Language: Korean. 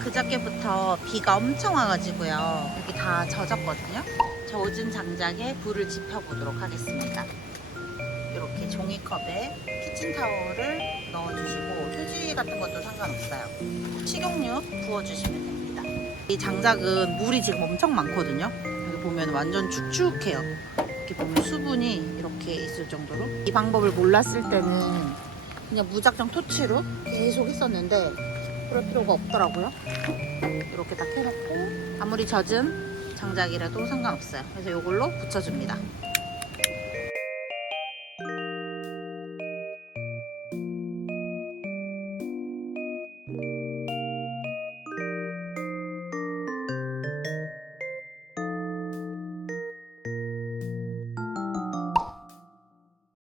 그저께부터 비가 엄청 와가지고요. 여기 다 젖었거든요. 젖은 장작에 불을 지펴보도록 하겠습니다. 이렇게 종이컵에 키친타올을 넣어주시고 휴지 같은 것도 상관없어요. 식용유 부어주시면 됩니다. 이 장작은 물이 지금 엄청 많거든요. 여기 보면 완전 축축해요. 이렇게 보면 수분이 이렇게 있을 정도로. 이 방법을 몰랐을 때는 그냥 무작정 토치로 계속 했었는데 그럴 필요가 없더라고요. 이렇게 딱 해놓고 아무리 젖은 장작이라도 상관없어요. 그래서 이걸로 붙여줍니다.